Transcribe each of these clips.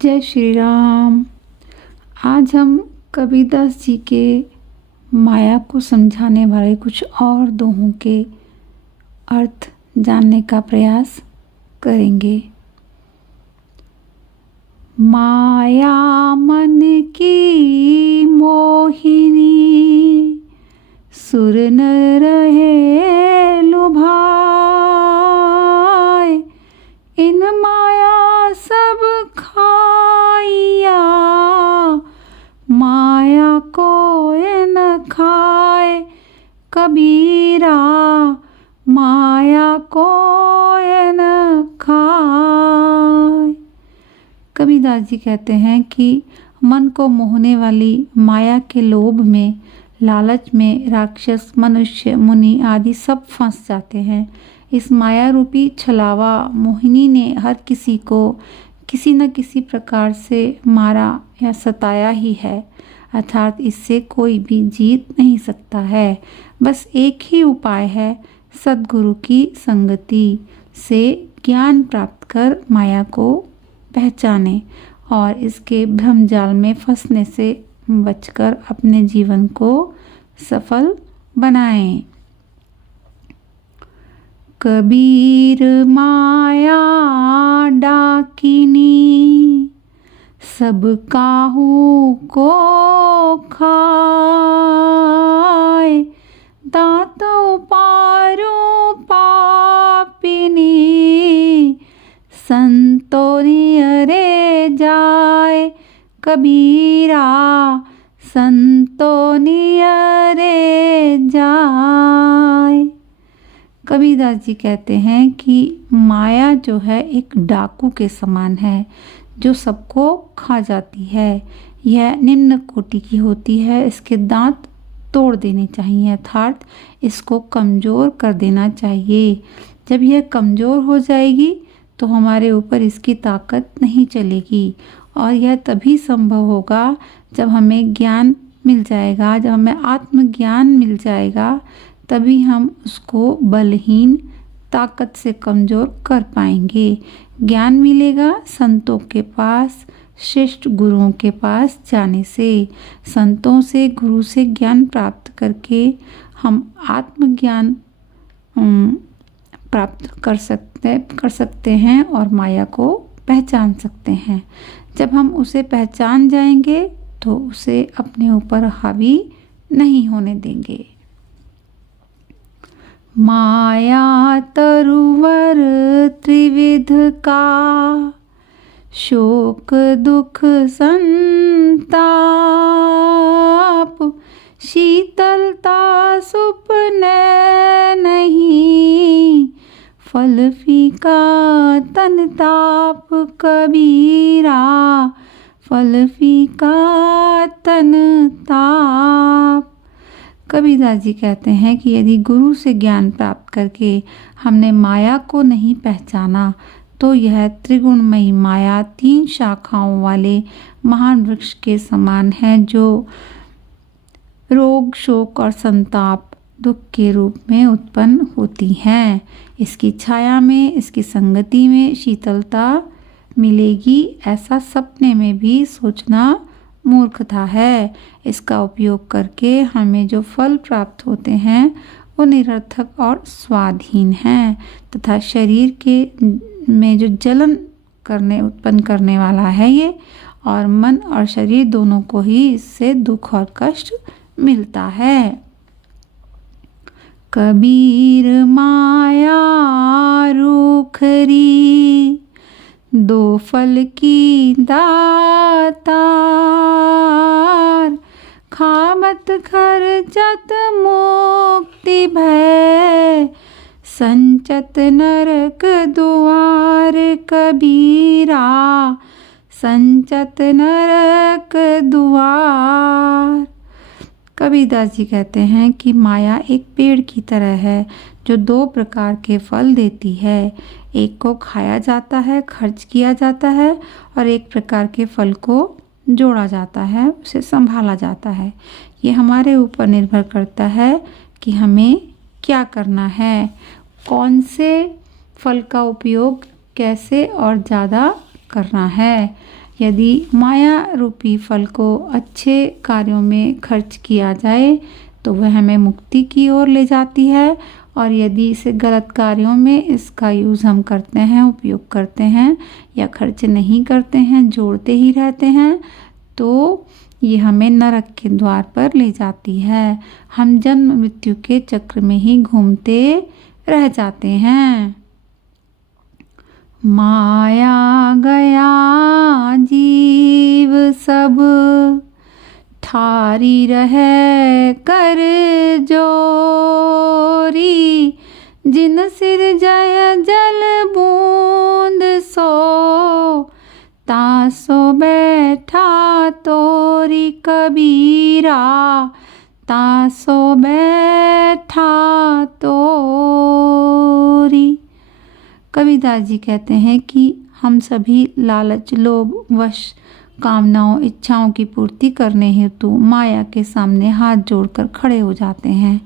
जय श्री राम। आज हम कबीरदास जी के माया को समझाने वाले कुछ और दोहों के अर्थ जानने का प्रयास करेंगे। माया मन की मोहिनी, सुर न रहे लुभाए, इन माया सब खाइया, माया कोय न खाए। कबीरा माया कोय न खाए। कबीरदास जी कहते हैं कि मन को मोहने वाली माया के लोभ में, लालच में राक्षस, मनुष्य, मुनि आदि सब फंस जाते हैं। इस माया रूपी छलावा मोहिनी ने हर किसी को किसी न किसी प्रकार से मारा या सताया ही है, अर्थात इससे कोई भी जीत नहीं सकता है। बस एक ही उपाय है, सद्गुरु की संगति से ज्ञान प्राप्त कर माया को पहचाने और इसके भ्रमजाल में फंसने से बचकर अपने जीवन को सफल बनाएं। कबीर माया डाकिनी, सब काहू को खाए, दांतों पारों पापिनी, संतों नियरे जाए। कबीरा संतों नियरे जाए। कबीरदास जी कहते हैं कि माया जो है एक डाकू के समान है जो सबको खा जाती है। यह निम्न कोटि की होती है। इसके दांत तोड़ देने चाहिए, अर्थात इसको कमज़ोर कर देना चाहिए। जब यह कमज़ोर हो जाएगी तो हमारे ऊपर इसकी ताकत नहीं चलेगी और यह तभी संभव होगा जब हमें ज्ञान मिल जाएगा। जब हमें आत्मज्ञान मिल जाएगा तभी हम उसको बलहीन, ताकत से कमज़ोर कर पाएंगे। ज्ञान मिलेगा संतों के पास, श्रेष्ठ गुरुओं के पास जाने से। संतों से, गुरु से ज्ञान प्राप्त करके हम आत्मज्ञान प्राप्त कर सकते हैं और माया को पहचान सकते हैं। जब हम उसे पहचान जाएंगे तो उसे अपने ऊपर हावी नहीं होने देंगे। माया तरुवर त्रिविध का, शोक दुख संताप, शीतलता सुपने नहीं, फल फीका तन ताप। कबीरा फल फीका तन ताप। कबीरदास जी कहते हैं कि यदि गुरु से ज्ञान प्राप्त करके हमने माया को नहीं पहचाना तो यह त्रिगुणमयी माया 3 शाखाओं वाले महान वृक्ष के समान है जो रोग, शोक और संताप, दुख के रूप में उत्पन्न होती हैं। इसकी छाया में, इसकी संगति में शीतलता मिलेगी, ऐसा सपने में भी सोचना मूर्खता है। इसका उपयोग करके हमें जो फल प्राप्त होते हैं वो निरर्थक और स्वादहीन हैं तथा शरीर के में जो जलन उत्पन्न करने वाला है ये, और मन और शरीर दोनों को ही इससे दुख और कष्ट मिलता है। कबीर माया रूखरी, 2 फल की दातार, खामत खर्चत मुक्ति भय, संचत नरक द्वार। कबीरा संचत नरक द्वार। कबीरदास जी कहते हैं कि माया एक पेड़ की तरह है जो 2 प्रकार के फल देती है। एक को खाया जाता है, खर्च किया जाता है, और एक प्रकार के फल को जोड़ा जाता है, उसे संभाला जाता है। ये हमारे ऊपर निर्भर करता है कि हमें क्या करना है, कौन से फल का उपयोग कैसे और ज़्यादा करना है। यदि माया रूपी फल को अच्छे कार्यों में खर्च किया जाए तो वह हमें मुक्ति की ओर ले जाती है, और यदि इसे गलत कार्यों में इसका यूज़ हम करते हैं, उपयोग करते हैं या खर्च नहीं करते हैं, जोड़ते ही रहते हैं, तो ये हमें नरक के द्वार पर ले जाती है। हम जन्म मृत्यु के चक्र में ही घूमते रह जाते हैं। माया गया जीव सब ठारी रहे कर जोरी, जिन सिर जय जल बूंद सो, तासो बैठा तोरी कबीरा, तासो बैठा तोरी। कबीरदास जी कहते हैं कि हम सभी लालच, लोभ, वश, कामनाओं, इच्छाओं की पूर्ति करने हेतु माया के सामने हाथ जोड़कर खड़े हो जाते हैं,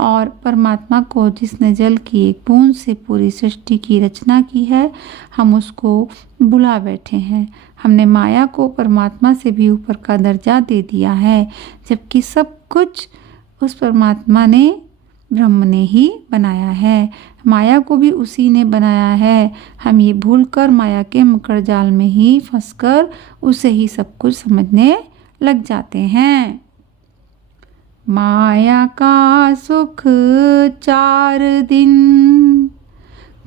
और परमात्मा को, जिसने जल की एक बूंद से पूरी सृष्टि की रचना की है, हम उसको भुला बैठे हैं। हमने माया को परमात्मा से भी ऊपर का दर्जा दे दिया है, जबकि सब कुछ उस परमात्मा ने, ब्रह्म ने ही बनाया है। माया को भी उसी ने बनाया है। हम ये भूलकर माया के मकड़ जाल में ही फंसकर उसे ही सब कुछ समझने लग जाते हैं। माया का सुख 4 दिन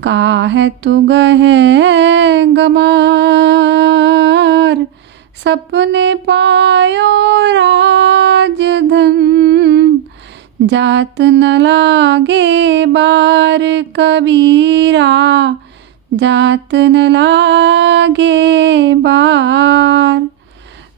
का है तू गहे गमार, सपने पायो राजधन, जात न लागे बार कबीरा, जात न लागे बार।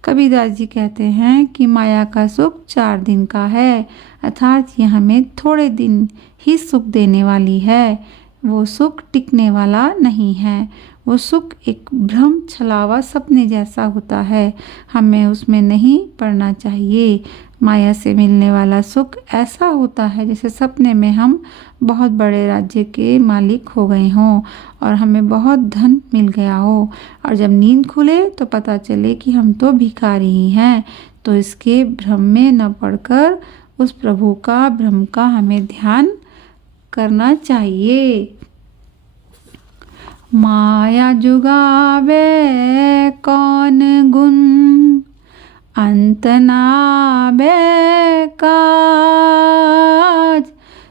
कबीरदास जी कहते हैं कि माया का सुख 4 दिन का है, अर्थात ये हमें थोड़े दिन ही सुख देने वाली है। वो सुख टिकने वाला नहीं है। वो सुख एक भ्रम छलावा सपने जैसा होता है, हमें उसमें नहीं पड़ना चाहिए। माया से मिलने वाला सुख ऐसा होता है जैसे सपने में हम बहुत बड़े राज्य के मालिक हो गए हों और हमें बहुत धन मिल गया हो, और जब नींद खुले तो पता चले कि हम तो भिखारी ही हैं। तो इसके भ्रम में न पड़कर उस प्रभु का, ब्रह्म का हमें ध्यान करना चाहिए। माया जुगावे कौन गुण, अंत नावे काज,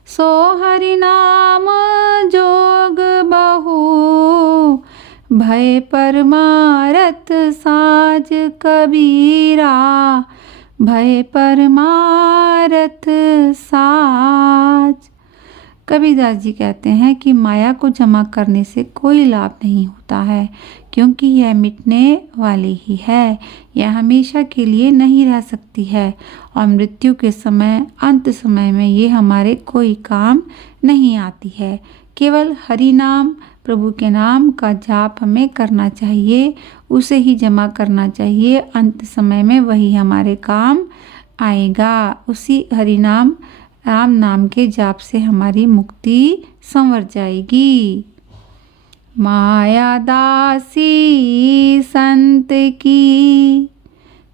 सो हरि नाम जोग बहु, भय परमारथ साज कबीरा, भय परमारथ साज। कबीरदास जी कहते हैं कि माया को जमा करने से कोई लाभ नहीं होता है, क्योंकि यह मिटने वाली ही है। यह हमेशा के लिए नहीं रह सकती है, और मृत्यु के समय, अंत समय में ये हमारे कोई काम नहीं आती है। केवल हरि नाम, प्रभु के नाम का जाप हमें करना चाहिए, उसे ही जमा करना चाहिए। अंत समय में वही हमारे काम आएगा। उसी हरि नाम, राम नाम के जाप से हमारी मुक्ति संवर जाएगी। माया दासी संत की,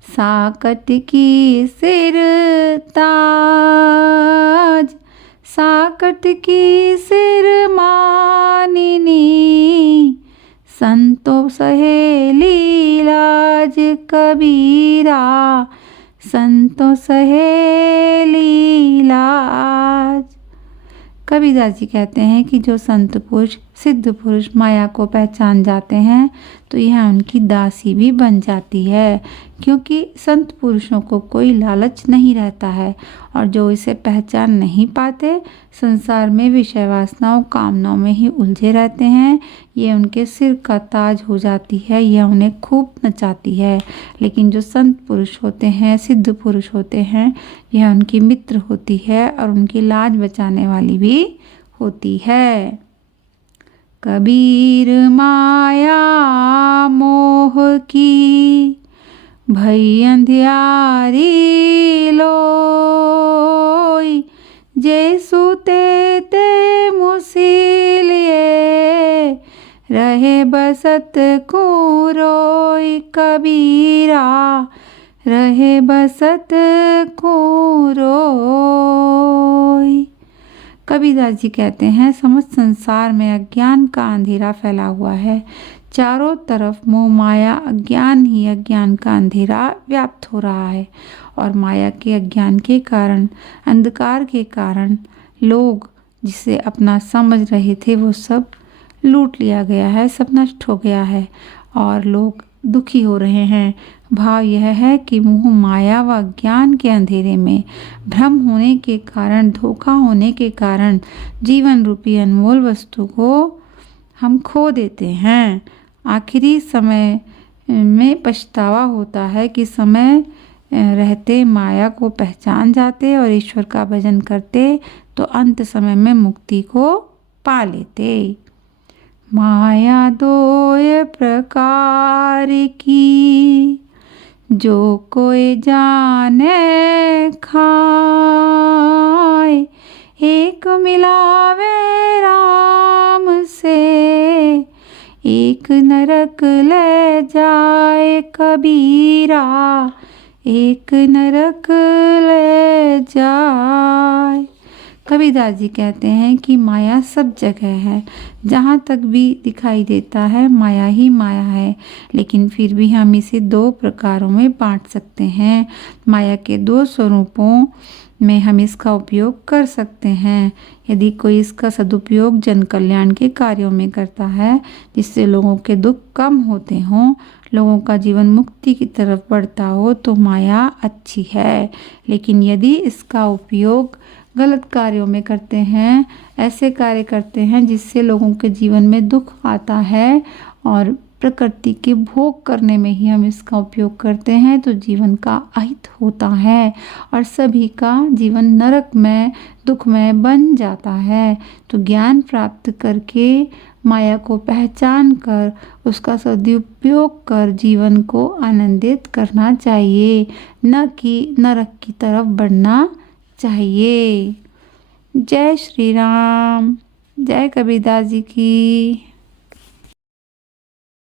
साकट की सिर ताज, साकट की सिर मानिनी, संतो सहेली लाज कबीरा, संतो सहेली लाज। कबीरदास जी कहते हैं कि जो संत पुरुष, सिद्ध पुरुष माया को पहचान जाते हैं तो यह उनकी दासी भी बन जाती है, क्योंकि संत पुरुषों को कोई लालच नहीं रहता है, और जो इसे पहचान नहीं पाते संसार में विषय वासनाओं, कामनाओं में ही उलझे रहते हैं। ये उनके सिर का ताज हो जाती है, यह उन्हें खूब नचाती है। लेकिन जो संत पुरुष होते हैं, सिद्ध पुरुष होते हैं, यह उनकी मित्र होती है और उनकी लाज बचाने वाली भी होती है। कबीर माया मोह की, भई अंधियारी लोई, जे सूते ते मुसीलिए, रहे बसत को रोई कबीरा, रहे बसत को रोई। कबीरदास जी कहते हैं समस्त संसार में अज्ञान का अंधेरा फैला हुआ है। चारों तरफ मोह माया अज्ञान ही अज्ञान का अंधेरा व्याप्त हो रहा है और माया के अज्ञान के कारण, अंधकार के कारण लोग जिसे अपना समझ रहे थे वो सब लूट लिया गया है, सब नष्ट हो गया है और लोग दुखी हो रहे हैं। भाव यह है कि मोह माया व ज्ञान के अंधेरे में भ्रम होने के कारण, धोखा होने के कारण जीवन रूपी अनमोल वस्तु को हम खो देते हैं। आखिरी समय में पछतावा होता है कि समय रहते माया को पहचान जाते और ईश्वर का भजन करते तो अंत समय में मुक्ति को पा लेते। माया दो प्रकार की जो कोई जाने खाए, एक मिलावे राम से एक नरक ले जाए कबीरा, एक नरक ले जाए। कबीरदास जी कहते हैं कि माया सब जगह है, जहाँ तक भी दिखाई देता है माया ही माया है, लेकिन फिर भी हम इसे दो प्रकारों में बांट सकते हैं। माया के दो स्वरूपों में हम इसका उपयोग कर सकते हैं। यदि कोई इसका सदुपयोग जन कल्याण के कार्यों में करता है जिससे लोगों के दुख कम होते हों, लोगों का जीवन मुक्ति की तरफ बढ़ता हो, तो माया अच्छी है। लेकिन यदि इसका उपयोग गलत कार्यों में करते हैं, ऐसे कार्य करते हैं जिससे लोगों के जीवन में दुख आता है और प्रकृति के भोग करने में ही हम इसका उपयोग करते हैं, तो जीवन का अहित होता है और सभी का जीवन नरकमय दुखमय बन जाता है। तो ज्ञान प्राप्त करके माया को पहचान कर उसका सदुपयोग कर जीवन को आनंदित करना चाहिए, न कि नरक की तरफ बढ़ना चाहिए। जय श्री राम। जय कबीरदास जी की।